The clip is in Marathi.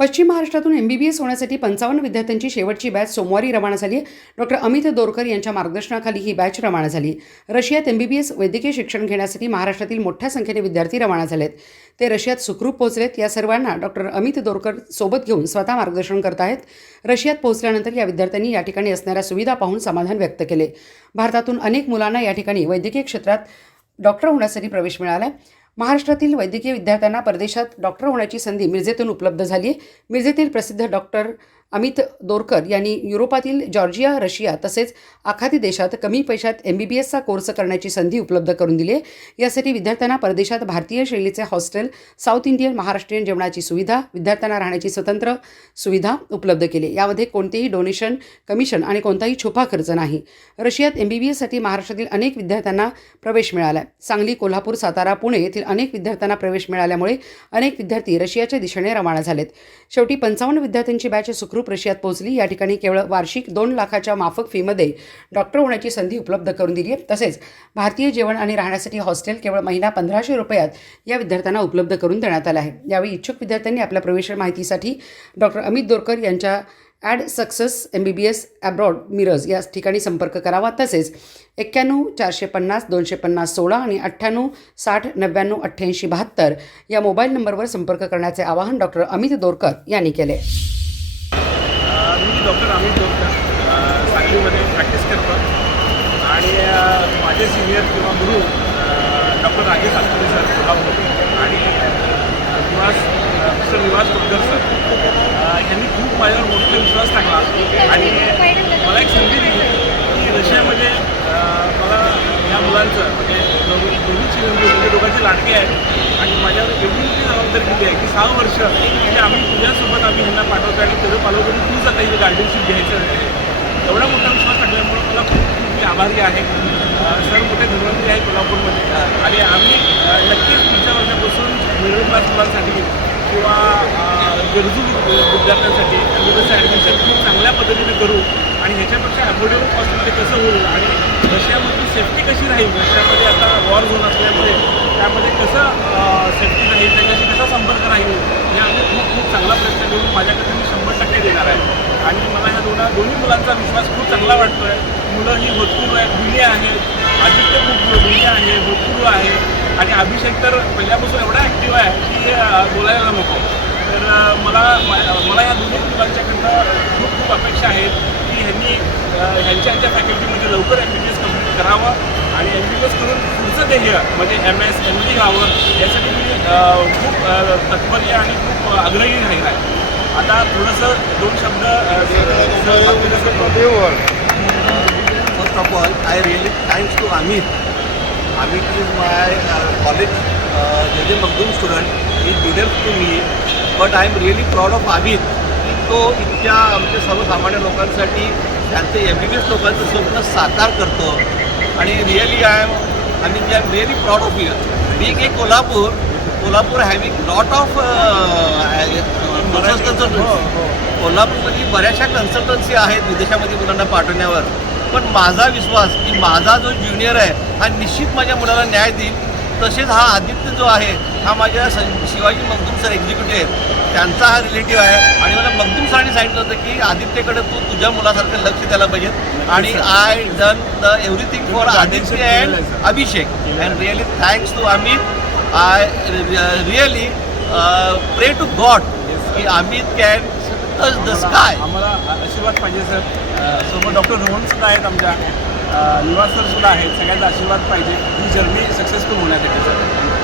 पश्चिम महाराष्ट्रातून एम बी बी एस होण्यासाठी पंचावन्न विद्यार्थ्यांची शेवटची बॅच सोमवारी रवाना झाली डॉक्टर अमित दोरकर यांच्या मार्गदर्शनाखाली ही बॅच रवाना झाली रशियात एम बी बी एस वैद्यकीय शिक्षण घेण्यासाठी महाराष्ट्रातील मोठ्या संख्येने विद्यार्थी रवाना झालेत. ते रशियात सुखरूप पोहोचलेत. या सर्वांना डॉक्टर अमित दोरकर सोबत घेऊन स्वतः मार्गदर्शन करत आहेत. रशियात पोहोचल्यानंतर या विद्यार्थ्यांनी या ठिकाणी असणाऱ्या सुविधा पाहून समाधान व्यक्त केले. भारतातून अनेक मुलांना या ठिकाणी वैद्यकीय क्षेत्रात डॉक्टर होण्यासाठी प्रवेश मिळाला आहे. महाराष्ट्रातील वैद्यकीय विद्यार्थ्यांना परदेशात डॉक्टर होण्याची संधी मिरजेतून उपलब्ध झाली आहे. मिरजेतील प्रसिद्ध डॉक्टर अमित दोरकर यांनी युरोपातील जॉर्जिया रशिया तसेच आखाती देशात कमी पैशात एम बी बी एसचा कोर्स करण्याची संधी उपलब्ध करून दिली आहे. यासाठी विद्यार्थ्यांना परदेशात भारतीय शैलीचे हॉस्टेल साऊथ इंडियन महाराष्ट्रीयन जेवणाची सुविधा विद्यार्थ्यांना राहण्याची स्वतंत्र सुविधा उपलब्ध केली यामध्ये कोणतेही डोनेशन कमिशन आणि कोणताही छुपा खर्च नाही. रशियात एम बी बी एससाठी महाराष्ट्रातील अनेक विद्यार्थ्यांना प्रवेश मिळाला आहे. सांगली कोल्हापूर सातारा पुणे येथील अनेक विद्यार्थ्यांना प्रवेश मिळाल्यामुळे अनेक विद्यार्थी रशियाच्या दिशेने रवाना झालेत. शेवटी पंचावन्न विद्यार्थ्यांची बॅच सुखरूप रशियात पोहोचली. या ठिकाणी केवळ वार्षिक दोन लाखाच्या माफक फीमध्ये डॉक्टर होण्याची संधी उपलब्ध करून दिली आहे. तसेच भारतीय जेवण आणि राहण्यासाठी हॉस्टेल केवळ महिना पंधराशे रुपयात या विद्यार्थ्यांना उपलब्ध करून देण्यात आलं आहे. यावेळी इच्छुक विद्यार्थ्यांनी आपल्या प्रवेश माहितीसाठी डॉक्टर अमित दोरकर यांच्या ad success M B B S abroad Miraj या ठिकाणी संपर्क करावा. तसेच एक्क्याण्णव चारशे पन्नास दोनशे पन्नास सोळा आणि अठ्ठ्याण्णव साठ नव्याण्णव अठ्ठ्याऐंशी बहात्तर या मोबाईल नंबरवर संपर्क करण्याचे आवाहन डॉक्टर अमित दोरकर यांनी केले. डॉक्टर अमित दोरकर सांगलीमध्ये प्रॅक्टिस करतो. आणि माझे सिनियर किंवा गुरु डॉक्टर राजेश आठवले सर कोल्हापूर. आणि निवास मिस्टर निवास कोलकर सर. यांनी खूप माझ्यावर मोठा विश्वास टाकला. आणि मला एक संधी दिली की रशियामध्ये मला या मुलांचं म्हणजे दोन्ही दोन्हीची म्हणजे दोघांचे लाटके आहेत आणि माझ्यावर एवढी जबाबदारी दिली आहे की सहा वर्ष म्हणजे आम्ही तुझ्या त्यांना पाठवतो आणि तुझं पालवकडून तूच आता हे गार्डनशिप घ्यायचं आहे. एवढा मोठा विश्वास टाकल्यामुळे मला खूप खूप मी आभारी आहे. सर मोठे धन्वंतरी आहे कोल्हापूरमध्ये. आणि आम्ही नक्कीच पुढच्या वर्षापासून मिडल क्लास मुलांसाठी किंवा गरजू विद्यार्थ्यांसाठी एमबीबीएसचं ॲडमिशन खूप चांगल्या पद्धतीने करू आणि ह्याच्यापेक्षा अफोर्डेबल कॉस्टमध्ये कसं होईल आणि रशियामधून सेफ्टी कशी राहील रशियामध्ये आता वॉर झोन असल्यामुळे त्यामध्ये कसं सेफ्टी राहील त्याच्याशी कसा संपर्क राहील हे आम्ही खूप खूप चांगला करून माझ्याकडे मी शंभर टक्के देणार आहे. आणि मला ह्या दोन दोन्ही मुलांचा विश्वास खूप चांगला वाटतो आहे मुलं ही भूतपूर्व आहे भुले आहेत. आदित्य खूप भुले आहे भूतपूर्व आहे. आणि अभिषेक तर पहिल्यापासून एवढा ॲक्टिव्ह आहे की बोलायला नको. तर मला मला या दोन्ही मुलांच्याकडनं खूप खूप अपेक्षा आहेत की ह्यांनी ह्यांच्या ह्यांच्या फॅकल्टीमध्ये लवकर M B B S complete करावं आणि एम बी बी एस करून पुढचं ध्येय म्हणजे एम एस एम डी व्हावं यासाठी मी खूप तत्पर्य आणि खूप आग्रही राहील आहे आता थोडस दोन शब्द first of all I really thanks to Amit Amit is my college J J Makdoom student he durable to me but I am really proud of Amit की तो इतक्या आमच्या सर्वसामान्य लोकांसाठी त्यांचे एम बी बी एस लोकांचं स्वप्न साकार करतो. आणि really I am I mean जे I am really proud of you big a Kolhapur Kolhapur having lot of consultancy कोल्हापूरमध्ये बऱ्याचशा कन्सल्टन्सी आहेत विदेशामध्ये मुलांना पाठवण्यावर. पण माझा विश्वास की माझा जो ज्युनियर आहे हा निश्चित माझ्या मुलाला न्याय देईल. तसेच हा आदित्य जो आहे हा माझ्या सं शिवाजी मगदूम सर एक्झिक्युटिव्ह आहेत त्यांचा हा रिलेटिव्ह आहे. आणि मला मगदूम सरांनी सांगितलं होतं की आदित्यकडे तू तुझ्या मुलासारखं लक्ष द्यायला पाहिजे. आणि I done the everything for Aditya and Abhishek. And really thanks to I really pray to God की Amit can touch the sky आम्हाला आशीर्वाद पाहिजे सर समोर डॉक्टर रोहन सुद्धा आहेत आमच्या. निवास सर सुद्धा आहेत. सगळ्यांचा आशीर्वाद पाहिजे. ही जर्नी सक्सेसफुल होण्यासाठी सर